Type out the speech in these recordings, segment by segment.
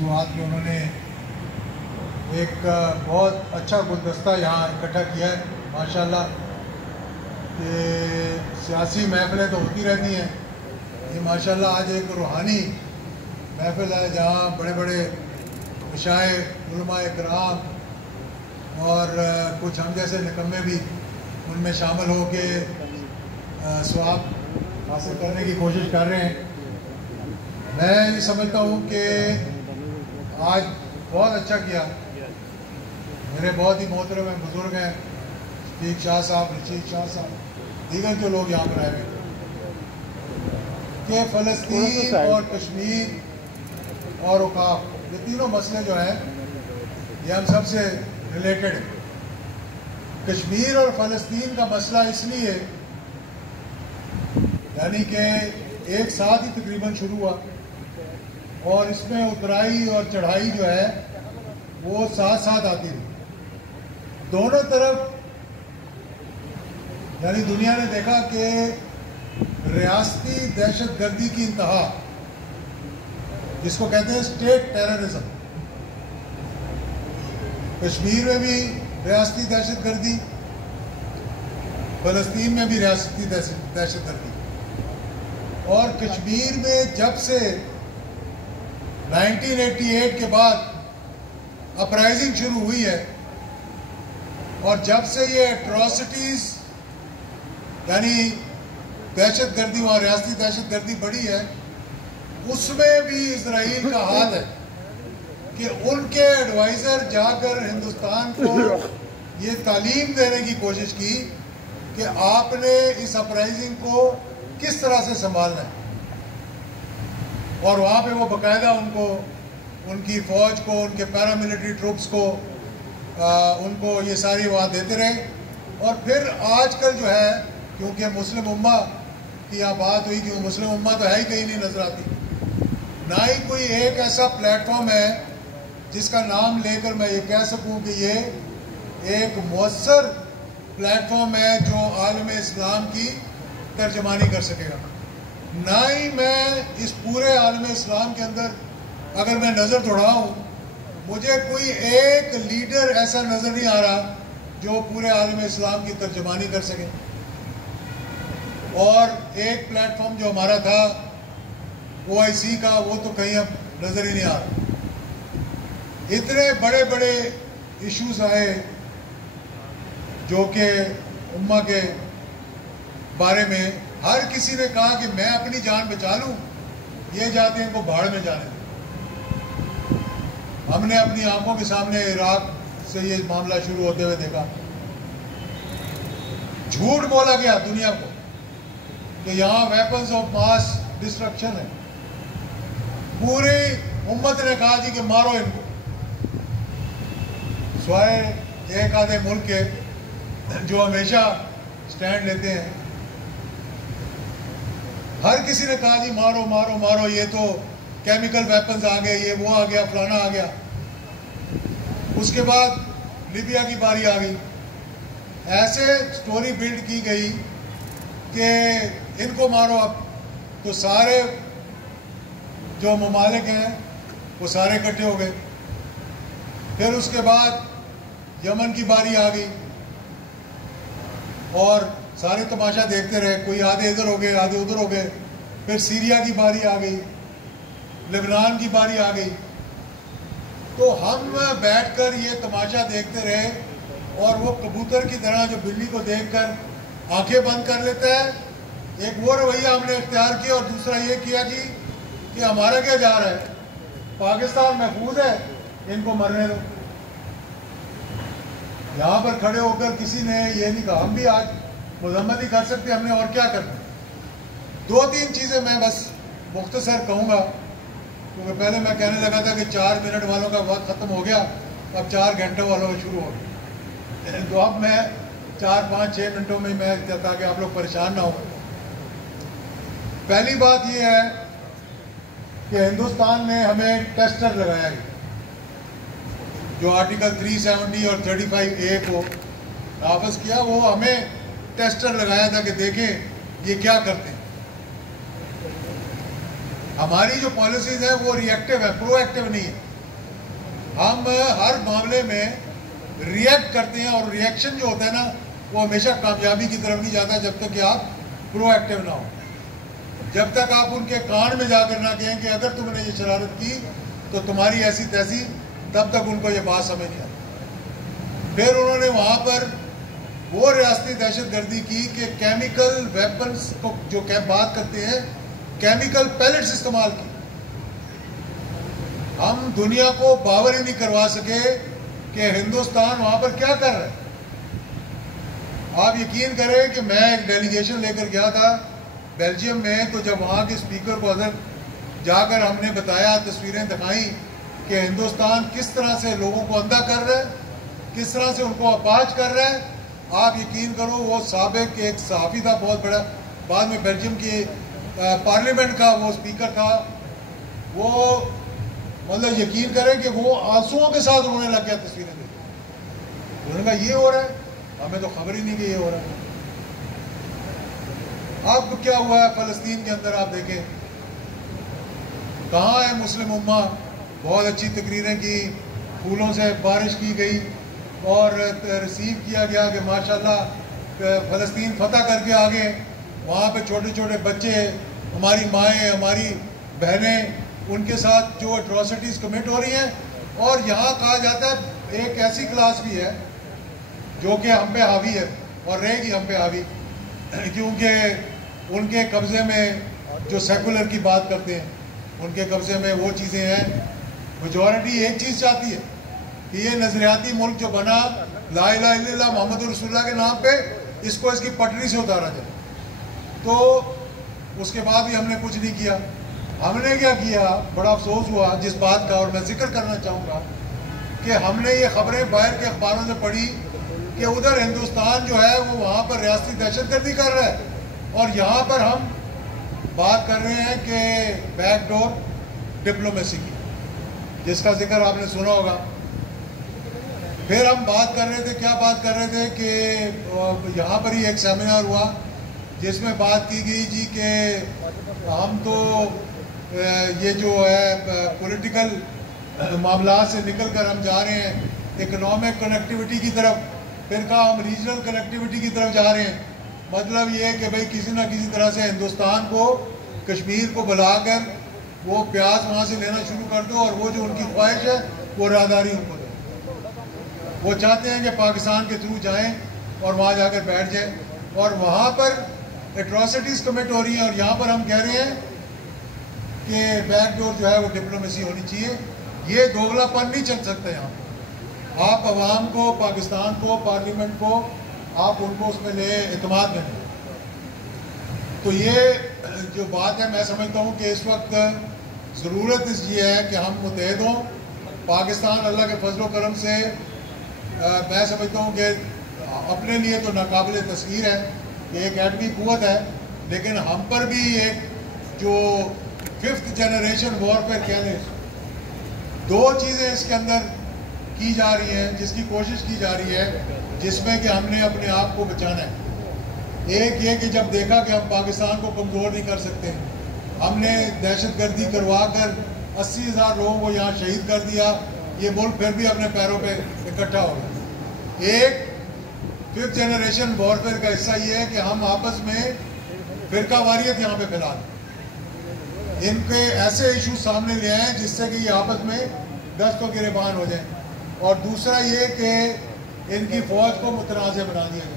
موضوعات میں انہوں نے ایک بہت اچھا گلدستہ یہاں اکٹھا کیا ہے ماشاءاللہ. کہ سیاسی محفلیں تو ہوتی رہتی ہیں، یہ ماشاءاللہ آج ایک روحانی محفل ہے جہاں بڑے بڑے مشائخ، علماء کرام اور کچھ ہم جیسے نکمے بھی ان میں شامل ہو کے ثواب حاصل کرنے کی کوشش کر رہے ہیں. میں یہ سمجھتا ہوں کہ آج بہت اچھا کیا. میرے بہت ہی محترم بزرگ ہیں، شفیق شاہ صاحب، رشید شاہ صاحب، دیگر جو لوگ یہاں پر آئے ہوئے کہ فلسطین اور کشمیر اور اوقاف، یہ تینوں مسئلے جو ہیں یہ ہم سب سے ریلیٹڈ ہیں. کشمیر اور فلسطین کا مسئلہ اس لیے یعنی کہ ایک ساتھ ہی تقریباً شروع ہوا اور اس میں اترائی اور چڑھائی جو ہے وہ ساتھ ساتھ آتی رہی. دونوں طرف یعنی دنیا نے دیکھا کہ ریاستی دہشت گردی کی انتہا، جس کو کہتے ہیں اسٹیٹ ٹیررزم، کشمیر میں بھی ریاستی دہشت گردی، فلسطین میں بھی ریاستی دہشت گردی. اور کشمیر میں جب سے 1988 کے بعد اپرائزنگ شروع ہوئی ہے اور جب سے یہ ایٹراسٹیز یعنی دہشت گردی وہاں ریاستی دہشت گردی بڑھی ہے، اس میں بھی اسرائیل کا ہاتھ ہے کہ ان کے ایڈوائزر جا کر ہندوستان کو یہ تعلیم دینے کی کوشش کی کہ آپ نے اس اپرائزنگ کو کس طرح سے سنبھالنا ہے. اور وہاں پہ وہ باقاعدہ ان کو، ان کی فوج کو، ان کے پیراملٹری ٹروپس کو ان کو یہ ساری بات دیتے رہے. اور پھر آج کل جو ہے کیونکہ مسلم امہ کی یہاں بات ہوئی کہ وہ مسلم امہ تو ہے ہی کہیں نہیں نظر آتی، نہ ہی کوئی ایک ایسا پلیٹ فارم ہے جس کا نام لے کر میں یہ کہہ سکوں کہ یہ ایک مؤثر پلیٹ فارم ہے جو عالم اسلام کی ترجمانی کر سکے گا. نہ ہی میں اس پورے عالم اسلام کے اندر اگر میں نظر دوڑاؤں مجھے کوئی ایک لیڈر ایسا نظر نہیں آ رہا جو پورے عالم اسلام کی ترجمانی کر سکے. اور ایک پلیٹ فارم جو ہمارا تھا OIC کا، وہ تو کہیں اب نظر ہی نہیں آ رہا. اتنے بڑے بڑے ایشوز آئے جو کہ امہ کے بارے میں ہر کسی نے کہا کہ میں اپنی جان بچا لوں، یہ جاتے ہیں ان کو بھاڑ میں جانے دیں. ہم نے اپنی آنکھوں کے سامنے عراق سے یہ معاملہ شروع ہوتے ہوئے دیکھا. جھوٹ بولا گیا دنیا کو کہ یہاں ویپنز آف ماس ڈسٹرکشن ہے. پوری امت نے کہا جی کہ مارو ان کو، سوائے ایک آدھے ملک کے جو ہمیشہ سٹینڈ لیتے ہیں. ہر کسی نے کہا جی مارو مارو مارو، یہ تو کیمیکل ویپنز آ گئے، یہ وہ آ گیا، فلانا آ گیا. اس کے بعد لیبیا کی باری آ گئی. ایسے سٹوری بلڈ کی گئی کہ ان کو مارو. اب تو سارے جو ممالک ہیں وہ سارے اکٹھے ہو گئے. پھر اس کے بعد یمن کی باری آ گئی اور سارے تماشا دیکھتے رہے، کوئی آدھے ادھر ہو گئے، آدھے ادھر ہو گئے. پھر سیریا کی باری آ گئی، لبنان کی باری آ گئی. تو ہم بیٹھ کر یہ تماشا دیکھتے رہے اور وہ کبوتر کی طرح جو بلی کو دیکھ کر آنکھیں بند کر لیتا ہے، ایک وہ رویہ ہم نے اختیار کیا. اور دوسرا یہ کیا جی کہ ہمارا کیا جا رہا ہے، پاکستان محفوظ ہے، ان کو مرنے دو. یہاں پر کھڑے ہو کر کسی نے یہ نہیں کہا. ہم بھی آج مذمت ہی کر سکتے، ہم نے اور کیا کرنا. دو تین چیزیں میں بس مختصر کہوں گا کیونکہ پہلے میں کہنے لگا تھا کہ 4 منٹ والوں کا وقت ختم ہو گیا، اب 4 گھنٹوں والوں کا شروع ہو گیا. تو اب میں 4 5 6 منٹوں میں تاکہ آپ لوگ پریشان نہ ہوں. پہلی بات یہ ہے کہ ہندوستان نے ہمیں ٹیسٹر لگایا ہے جو آرٹیکل 370 اور 35A کو نافذ کیا. وہ ہمیں ٹیسٹر لگایا تھا کہ دیکھیں یہ کیا کرتے ہیں. ہماری جو پالیسیز ہیں وہ ری ایکٹیو ہے، پرو ایکٹیو نہیں ہے. ہم ہر معاملے میں ریئیکٹ کرتے ہیں، اور ریئیکشن جو ہوتا ہے نا وہ ہمیشہ کامیابی کی طرف نہیں جاتا جب تک کہ آپ پرو ایکٹیو نہ ہو، جب تک آپ ان کے کان میں جا کر نہ کہیں کہ اگر تم نے یہ شرارت کی تو تمہاری ایسی تیسی، تب تک ان کو یہ بات سمجھ نہیں آتی۔ پھر انہوں نے وہاں پر وہ ریاستی دہشت گردی کی کہ کیمیکل ویپنز کو جو بات کرتے ہیں، کیمیکل پیلٹس استعمال کی۔ ہم دنیا کو باور ہی نہیں کروا سکے کہ ہندوستان وہاں پر کیا کر رہا ہے۔ آپ یقین کریں کہ میں ایک ڈیلیگیشن لے کر گیا تھا بیلجیم میں، تو جب وہاں کے اسپیکر کو ادھر جا کر ہم نے بتایا، تصویریں دکھائیں کہ ہندوستان کس طرح سے لوگوں کو اندھا کر رہا ہے، کس طرح سے ان کو اپاہج کر رہا ہے، آپ یقین کرو وہ سابق ایک صحافی تھا بہت بڑا، بعد میں بیلجیم کی پارلیمنٹ کا وہ اسپیکر تھا، وہ مطلب یقین کریں کہ وہ آنسوؤں کے ساتھ رونے لگ گیا تصویریں دیکھ۔ انہوں نے کہا یہ ہو رہا ہے، ہمیں تو خبر ہی نہیں کہ یہ ہو رہا ہے۔ آپ کو کیا ہوا ہے فلسطین کے اندر، آپ دیکھیں کہاں ہے مسلم امہ، بہت اچھی تقریریں کی، پھولوں سے بارش کی گئی اور ریسیو کیا گیا کہ ماشاءاللہ فلسطین فتح کر کے آگے، وہاں پہ چھوٹے چھوٹے بچے، ہماری مائیں، ہماری بہنیں، ان کے ساتھ جو اٹراسٹیز کمٹ ہو رہی ہیں، اور یہاں کہا جاتا ہے ایک ایسی کلاس بھی ہے جو کہ ہم پہ حاوی ہے اور رہے گی ہم پہ حاوی، کیونکہ ان کے قبضے میں جو سیکولر کی بات کرتے ہیں، ان کے قبضے میں وہ چیزیں ہیں۔ میجورٹی ایک چیز چاہتی ہے کہ یہ نظریاتی ملک جو بنا لا الہ الا اللہ محمد رسول اللہ کے نام پہ، اس کو اس کی پٹری سے اتارا جائے۔ تو اس کے بعد بھی ہم نے کچھ نہیں کیا۔ ہم نے کیا کیا، بڑا افسوس ہوا جس بات کا، اور میں ذکر کرنا چاہوں گا کہ ہم نے یہ خبریں باہر کے اخباروں سے پڑھی کہ ادھر ہندوستان جو ہے وہ وہاں پر ریاستی دہشت گردی کر رہا ہے، اور یہاں پر ہم بات کر رہے ہیں کہ بیک ڈور ڈپلومیسی کی، جس کا ذکر آپ نے سنا ہوگا۔ پھر ہم بات کر رہے تھے، کیا بات کر رہے تھے کہ یہاں پر ہی ایک سیمینار ہوا جس میں بات کی گئی جی کہ ہم تو یہ جو ہے پولیٹیکل معاملات سے نکل کر ہم جا رہے ہیں اکنامک کنیکٹیوٹی کی طرف، پھر کہا ہم ریجنل کنیکٹیوٹی کی طرف جا رہے ہیں۔ مطلب یہ کہ بھئی کسی نہ کسی طرح سے ہندوستان کو، کشمیر کو بلا کر وہ پیاز وہاں سے لینا شروع کر دو، اور وہ جو ان کی خواہش ہے وہ راہداری ان کو دے۔ وہ چاہتے ہیں کہ پاکستان کے تھرو جائیں اور وہاں جا کر بیٹھ جائیں، اور وہاں پر اٹراسٹیز کمٹ ہو رہی ہیں، اور یہاں پر ہم کہہ رہے ہیں کہ بیک ڈور جو ہے وہ ڈپلومیسی ہونی چاہیے۔ یہ دوگلا پن نہیں چل سکتا یہاں۔ آپ عوام کو، پاکستان کو، پارلیمنٹ کو، آپ ان کو اس میں لے، اعتماد میں لیں۔ تو یہ جو بات ہے، میں سمجھتا ہوں کہ اس وقت ضرورت یہ ہے کہ ہم متحد ہوں۔ پاکستان اللہ کے فضل و کرم سے میں سمجھتا ہوں کہ اپنے لیے تو ناقابل تصویر ہے کہ ایک ایٹمی قوت ہے، لیکن ہم پر بھی ایک جو 5th جنریشن وارفیئر کہہ لیں، دو چیزیں اس کے اندر کی جا رہی ہیں، جس کی کوشش کی جا رہی ہے، جس میں کہ ہم نے اپنے آپ کو بچانا ہے۔ ایک یہ کہ جب دیکھا کہ ہم پاکستان کو کمزور نہیں کر سکتے، ہم نے دہشت گردی کروا کر 80,000 لوگوں کو یہاں شہید کر دیا، یہ ملک پھر بھی اپنے پیروں پہ اکٹھا ہو گیا۔ ایک 5th جنریشن وارفیئر کا حصہ یہ ہے کہ ہم آپس میں فرقہ واریت یہاں پہ پھیلا دیں، ان کے ایسے ایشو سامنے لے آئیں جس سے کہ یہ آپس میں دست و گریبان ہو جائیں، اور دوسرا یہ کہ ان کی فوج کو متنازع بنا دیا جائے۔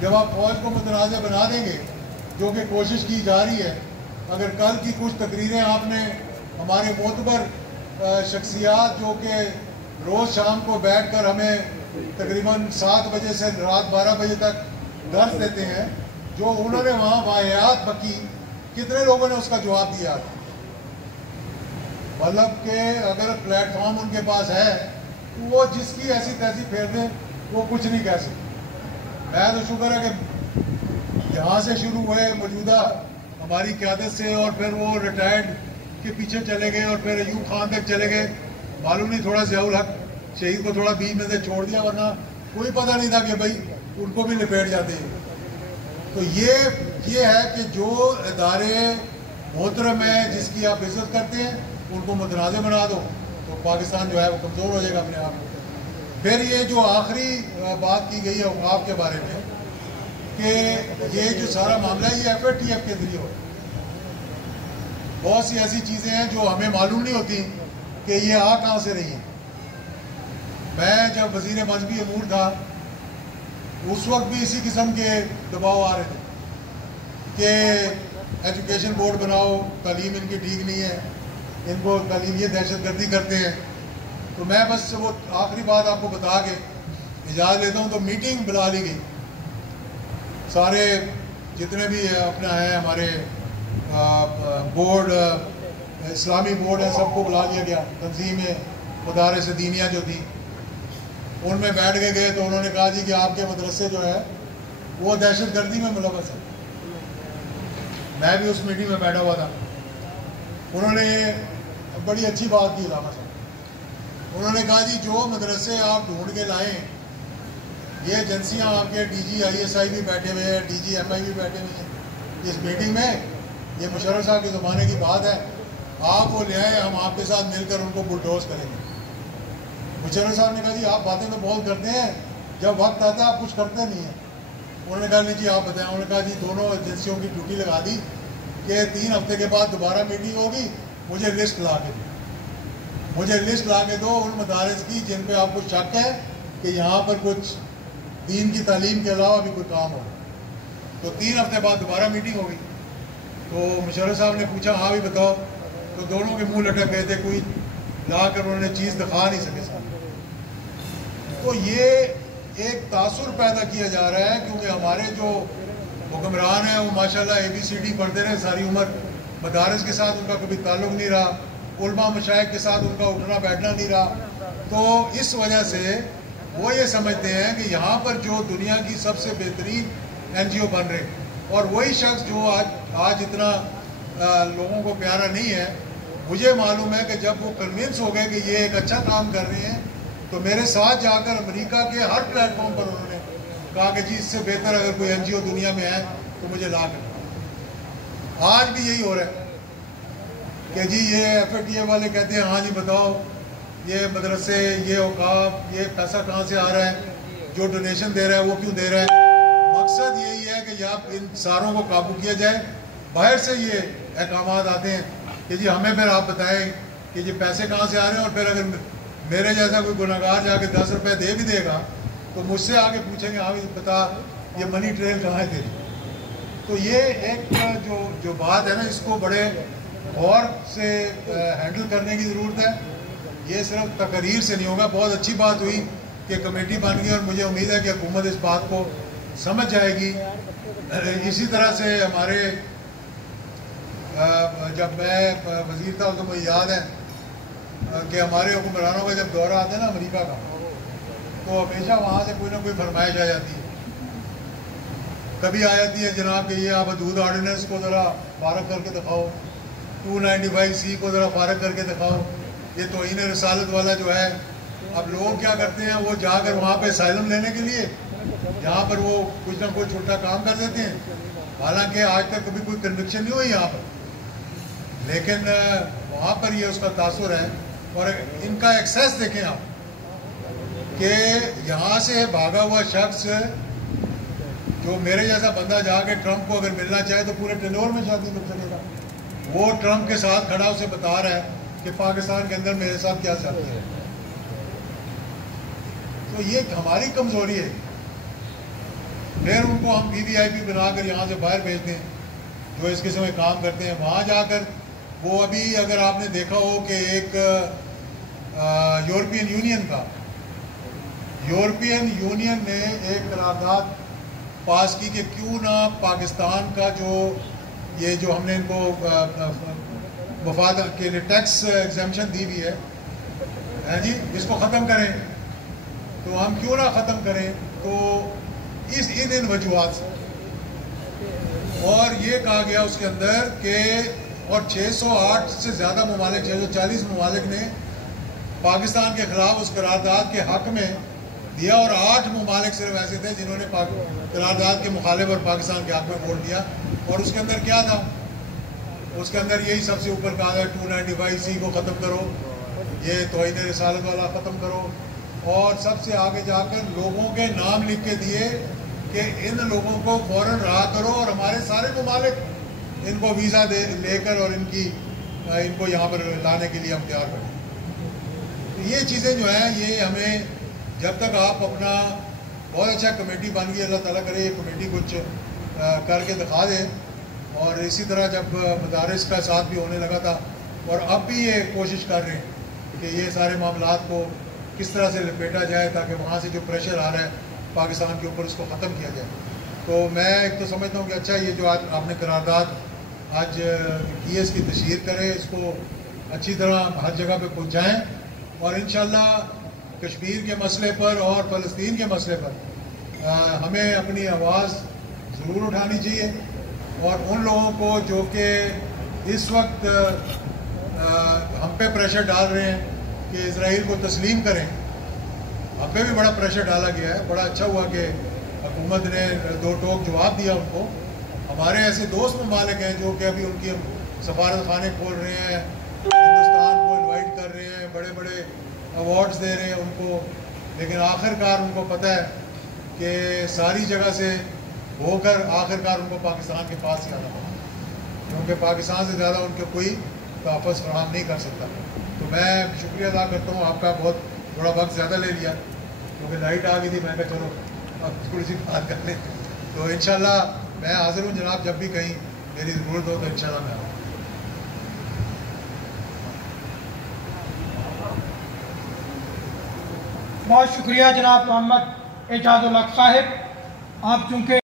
جب آپ فوج کو متنازع بنا دیں گے، جو کہ کوشش کی جا رہی ہے، اگر کل کی کچھ تقریریں آپ نے ہمارے معتبر شخصیات جو کہ روز شام کو بیٹھ کر ہمیں تقریباً 7 بجے سے رات 12 بجے تک درس دیتے ہیں، جو انہوں نے وہاں واقعات بکی، کتنے لوگوں نے اس کا جواب دیا؟ مطلب کہ اگر پلیٹ فارم ان کے پاس ہے تو وہ جس کی ایسی تیسی پھیر دیں، وہ کچھ نہیں کہہ سکتے۔ میں تو شکر ہے کہ یہاں سے شروع ہوئے موجودہ ہماری قیادت سے، اور پھر وہ ریٹائرڈ کے پیچھے چلے گئے، اور پھر ایوب خان تک چلے گئے۔ معلوم نہیں تھوڑا ضیاء الحق شہید کو تھوڑا بیچ میں سے چھوڑ دیا، ورنہ کوئی پتہ نہیں تھا کہ بھائی ان کو بھی لپیٹ جاتے ہیں۔ تو یہ ہے کہ جو ادارے محترم ہیں، جس کی آپ عزت کرتے ہیں، ان کو متنازع بنا دو، تو تو پاکستان جو ہے وہ کمزور ہو جائے گا اپنے آپ. پھر یہ جو آخری بات کی گئی ہے اوقاف کے بارے میں کہ یہ جو سارا معاملہ ہے یہ FATF کے ذریعے ہو. بہت سی ایسی چیزیں ہیں جو ہمیں معلوم نہیں ہوتی کہ یہ کہاں سے رہی ہیں. میں جب وزیر مذہبی امور تھا اس وقت بھی اسی قسم کے دباؤ آ رہے تھے کہ ایجوکیشن بورڈ بناؤ, تعلیم ان کی ٹھیک نہیں ہے, ان کو تعلیم یہ دہشت گردی کرتے ہیں. تو میں بس وہ آخری بات آپ کو بتا کے اجازت لیتا ہوں. تو میٹنگ بلا لی گئی, سارے جتنے بھی اپنا ہیں ہمارے بورڈ, اسلامی بورڈ ہیں, سب کو بلا لیا گیا. تنظیمیں مدارس دینیہ جو تھیں ان میں بیٹھ کے گئے تو انہوں نے کہا جی کہ آپ کے مدرسے جو ہے وہ دہشت گردی میں ملوث ہے. میں بھی اس میٹنگ میں بیٹھا ہوا تھا. انہوں نے بڑی اچھی بات کی علامہ صاحب. انہوں نے کہا جی جو مدرسے آپ ڈھونڈ کے لائیں, یہ ایجنسیاں آپ کے DG ISI بھی بیٹھے ہوئے ہیں, DG MI بھی بیٹھے ہوئے ہیں اس میٹنگ میں, یہ مشرف صاحب کے زمانے کی بات ہے, آپ وہ لے آئے, ہم آپ کے ساتھ مل کر ان کو بلڈوز کریں گے. مشرف صاحب نے کہا جی آپ باتیں تو بہت کرتے ہیں, جب وقت آتا ہے آپ کچھ کرتے نہیں ہیں. انہوں نے کہا نہیں جی آپ بتائیں. انہوں نے کہا جی دونوں ایجنسیوں کی ڈیوٹی لگا دی کہ 3 ہفتے کے بعد دوبارہ میٹنگ ہوگی, مجھے لسٹ لا کے دو, مجھے لسٹ لا کے دو ان مدارس کی جن پہ آپ کو شک ہے کہ یہاں پر کچھ دین کی تعلیم کے علاوہ بھی کوئی کام ہو. تو 3 ہفتے بعد دوبارہ میٹنگ ہوگی. تو مشرف صاحب نے پوچھا ہاں بھی بتاؤ. تو دونوں کے منہ لٹک گئے تھے, کوئی لا کر انہوں نے چیز دکھا نہیں سکے سامنے. تو یہ ایک تاثر پیدا کیا جا رہا ہے کیونکہ ہمارے جو حکمران ہیں وہ ماشاءاللہ ABCD پڑھتے رہے ساری عمر, مدارس کے ساتھ ان کا کبھی تعلق نہیں رہا, علماء مشائخ کے ساتھ ان کا اٹھنا بیٹھنا نہیں رہا. تو اس وجہ سے وہ یہ سمجھتے ہیں کہ یہاں پر جو دنیا کی سب سے بہترین NGO بن رہے, اور وہی شخص جو آج اتنا لوگوں کو پیارا نہیں ہے, مجھے معلوم ہے کہ جب وہ کنونس ہو گئے کہ یہ ایک اچھا کام کر رہے ہیں تو میرے ساتھ جا کر امریکہ کے ہر پلیٹ فارم پر انہوں نے کہا کہ جی اس سے بہتر اگر کوئی NGO دنیا میں ہے تو مجھے لا کر. آج بھی یہی ہو رہا ہے کہ جی یہ FATF والے کہتے ہیں ہاں جی بتاؤ یہ مدرسے, یہ اوقاف, یہ پیسہ کہاں سے آ رہا ہے, جو ڈونیشن دے رہا ہے وہ کیوں دے رہا ہے. مقصد یہی ہے کہ یا ان ساروں کو قابو کیا جائے. باہر سے یہ احکامات آتے ہیں کہ جی ہمیں پھر آپ بتائیں کہ یہ پیسے کہاں سے آ رہے ہیں, اور پھر اگر میرے جیسا کوئی گناہگار جا کے 10 روپے دے بھی دے گا تو مجھ سے آگے پوچھیں گے ہاں بتا یہ منی ٹریل کہاں ہے تیری. تو یہ ایک جو بات ہے نا, اس کو بڑے غور سے ہینڈل کرنے کی ضرورت ہے. یہ صرف تقریر سے نہیں ہوگا. بہت اچھی بات ہوئی کہ کمیٹی بن گئی, اور مجھے امید ہے کہ حکومت اس بات کو سمجھ جائے گی. اسی طرح سے ہمارے جب میں وزیر تھا تو مجھے یاد ہے کہ ہمارے حکمرانوں کا جب دورہ آتا ہے نا امریکہ کا, تو ہمیشہ وہاں سے کوئی نہ کوئی فرمائش آ جاتی ہے. کبھی آ جاتی ہے جناب کہ یہ آپ حدود آرڈیننس کو ذرا فارغ کر کے دکھاؤ, 295C کو ذرا فارغ کر کے دکھاؤ, یہ توہین رسالت والا جو ہے. اب لوگ کیا کرتے ہیں, وہ جا کر وہاں پہ اسائلم لینے کے لیے یہاں پر وہ کچھ نہ کچھ چھوٹا کام کر دیتے ہیں, حالانکہ آج تک کبھی کوئی کنوکشن نہیں ہوئی یہاں پر, لیکن وہاں پر یہ اس کا تاثر ہے. اور ان کا ایکسیس دیکھیں آپ کہ یہاں سے بھاگا ہوا شخص جو میرے جیسا بندہ جا کے ٹرمپ کو اگر ملنا چاہے تو پورے ٹینور میں شادی مل سکے گا. وہ ٹرمپ کے ساتھ کھڑا اسے بتا رہا ہے کہ پاکستان کے اندر میرے ساتھ کیا چاہتے ہیں. تو یہ ہماری کمزوری ہے. پھر ان کو ہم VVIP بنا کر یہاں سے باہر بھیجتے ہیں جو اس قسم کے کام کرتے ہیں. وہاں جا کر وہ ابھی اگر آپ نے دیکھا ہو کہ ایک یورپین یونین نے ایک قرارداد پاس کی کہ کیوں نہ پاکستان کا جو ہم نے ان کو مفاد کے لیے ٹیکس ایگزیمشن دی ہوئی ہے جی, اس کو ختم کریں. تو ہم کیوں نہ ختم کریں, تو ان وجوہات سے. اور یہ کہا گیا اس کے اندر کہ اور 608 سے زیادہ ممالک, 640 ممالک نے پاکستان کے خلاف اس قرارداد کے حق میں دیا, اور 8 ممالک صرف ایسے تھے جنہوں نے قرارداد کے مخالف اور پاکستان کے حق میں ووٹ دیا. اور اس کے اندر کیا تھا, اس کے اندر یہی سب سے اوپر کہا تھا 295C کو ختم کرو, یہ توہین رسالت والا ختم کرو، اور سب سے آگے جا کر لوگوں کے نام لکھ کے دیے کہ ان لوگوں کو فوراً رہا کرو، اور ہمارے سارے ممالک ان کو ویزا لے کر اور ان کو یہاں پر لانے کے لیے ہم تیار کریں۔ یہ چیزیں جو ہیں یہ ہمیں جب تک آپ اپنا بہت اچھا کمیٹی بن گئی، اللہ تعالیٰ کرے یہ کمیٹی کچھ کر کے دکھا دے، اور اسی طرح جب مدارس کا ساتھ بھی ہونے لگا تھا، اور اب بھی یہ کوشش کر رہے ہیں کہ یہ سارے معاملات کو کس طرح سے لپیٹا جائے تاکہ وہاں سے جو پریشر آ رہا ہے پاکستان کے اوپر اس کو ختم کیا جائے۔ تو میں ایک تو سمجھتا ہوں کہ اچھا یہ جو آج آپ نے قرارداد آج کی ہے اس کی تشہیر کرے، اس کو اچھی طرح ہر جگہ پہ پہنچائیں، اور انشاءاللہ کشمیر کے مسئلے پر اور فلسطین کے مسئلے پر ہمیں اپنی آواز ضرور اٹھانی چاہیے، اور ان لوگوں کو جو کہ اس وقت ہم پہ پریشر ڈال رہے ہیں کہ اسرائیل کو تسلیم کریں، ہم پہ بھی بڑا پریشر ڈالا گیا ہے۔ بڑا اچھا ہوا کہ حکومت نے دو ٹوک جواب دیا ان کو۔ ہمارے ایسے دوست ممالک ہیں جو کہ ابھی ان کی سفارت خانے کھول رہے ہیں، ہندوستان کو انوائٹ کر رہے ہیں، بڑے بڑے ایوارڈز دے رہے ہیں ان کو، لیکن آخر کار ان کو پتہ ہے کہ ساری جگہ سے ہو کر آخر کار ان کو پاکستان کے پاس ہی آنا پڑا، کیونکہ پاکستان سے زیادہ ان کے کوئی تحفظ فراہم نہیں کر سکتا۔ تو میں شکریہ ادا کرتا ہوں، آپ کا بہت تھوڑا وقت زیادہ لے لیا کیونکہ لائٹ آ گئی تھی، میں کہا چلو اب تھوڑی سی بات کر لیں۔ تو انشاءاللہ میں حاضر ہوں جناب، جب بھی کہیں میری ضرورت ہو تو انشاءاللہ میں آؤں۔ بہت شکریہ جناب محمد اعجاز الحق صاحب، آپ چونکہ